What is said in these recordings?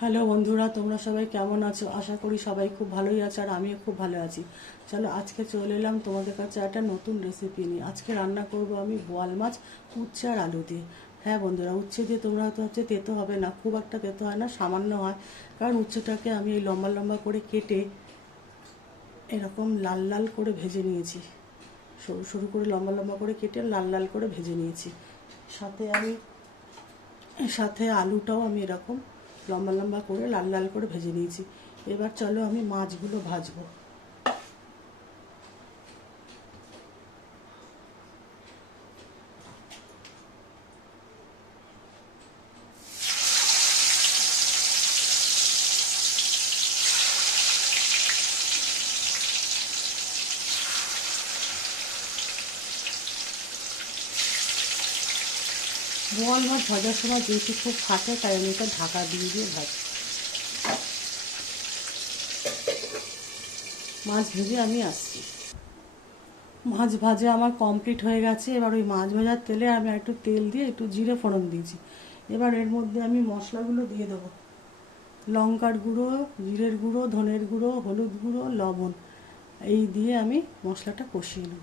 Hello বন্ধুরা, তোমরা সবাই কেমন আছো? আশা করি সবাই খুব ভালোই আছো আর আমিও খুব ভালো আছি। চলো আজকে চলে এলাম তোমাদের কাছে একটা নতুন রেসিপি নিয়ে। আজকে রান্না করব আমি বোয়াল মাছ, উচ্ছে আর আলু দিয়ে। হ্যাঁ বন্ধুরা, উচ্ছে দিয়ে তোমরা হয়তো হচ্ছে তেতো হবে না, খুব একটা তেতো হয় না, সামান্য হয়। কারণ উচ্ছেটাকে আমি এই লম্বা লম্বা করে কেটে এরকম লাল লাল করে ভেজে নিয়েছি। সরু সরু করে লম্বা লম্বা করে কেটে লাল লাল করে ভেজে নিয়েছি। সাথে আমি, সাথে আলুটাও আমি এরকম লম্বা লম্বা করে লাল লাল করে ভেজে নিয়েছি। এবার চলো আমি মাছগুলো ভাজবো। বোয়াল মাছ ভাজার সময় যেহেতু খুব ফাটে, তাই আমি এটা ঢাকা দিয়ে দিয়ে ভাজি। মাছ ভেজে আমি আসছি। মাছ ভাজা আমার কমপ্লিট হয়ে গেছে। এবার ওই মাছ ভাজার তেলে আমি একটু তেল দিয়ে একটু জিরে ফোড়ন দিয়েছি। এবার এর মধ্যে আমি মশলাগুলো দিয়ে দেবো। লঙ্কার গুঁড়ো, জিরের গুঁড়ো, ধনের গুঁড়ো, হলুদ গুঁড়ো, লবণ। এই দিয়ে আমি মশলাটা কষিয়ে নেব।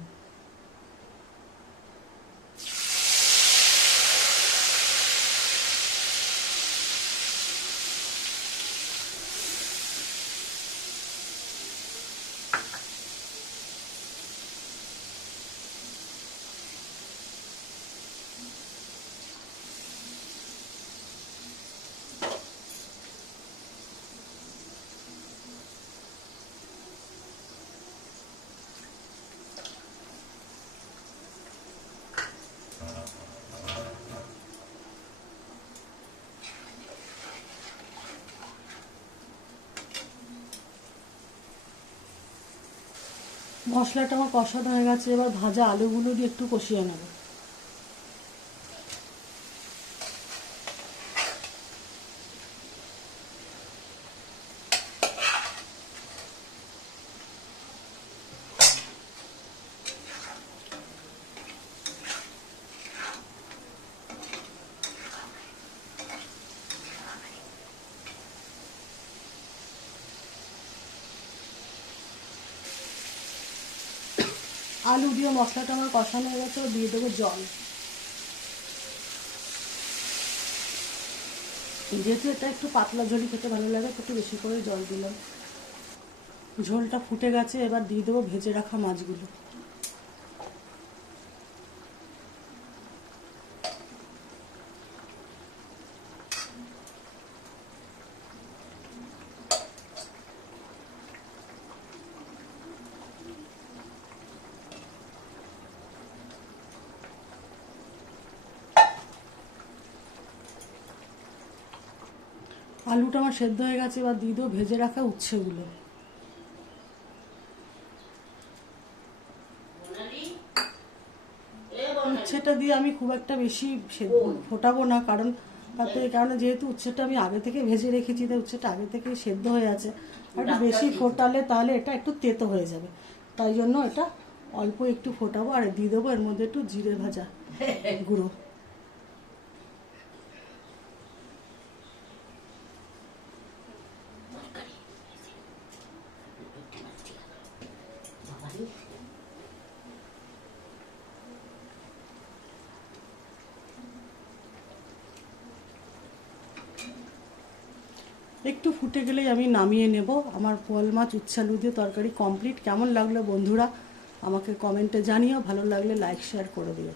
মশলাটা আমার কষানো হয়ে গেছে এবার ভাজা আলুগুলো দিয়ে একটু কষিয়ে নেব। আলু দিয়ে মশলাটা আমার কষানো হয়ে গেছে দিয়ে দেবো জল। যেহেতু এটা একটু পাতলা ঝোলি খেতে ভালো লাগে একটু বেশি করে জল দিলাম। ঝোলটা ফুটে গেছে, এবার দিয়ে দেবো ভেজে রাখা মাছগুলো। আলুটা আমার সেদ্ধ হয়ে গেছে এবার দিয়ে দেবো ভেজে রাখা উচ্ছেগুলো। উচ্ছেটা দিয়ে আমি খুব একটা বেশি ফোটাবো না কারণ তাতে কারণে যেহেতু উচ্ছেটা আমি আগে থেকে ভেজে রেখেছি তাই উচ্ছেটা আগে থেকে সেদ্ধ হয়ে আছে। আর একটু বেশি ফোটালে তাহলে এটা একটু তেতো হয়ে যাবে। তাই জন্য এটা অল্প একটু ফোটাবো আর দিয়ে দেবো এর মধ্যে একটু জিরে ভাজা গুঁড়ো। একটু ফুটে গেলেই আমি নামিয়ে নেব। আমার পোয়াল মাছ উচ্ছালু দিয়ে তরকারি কমপ্লিট কেমন লাগল বন্ধুরা আমাকে কমেন্টে জানিও। ভালো লাগলে লাইক শেয়ার করে দিও।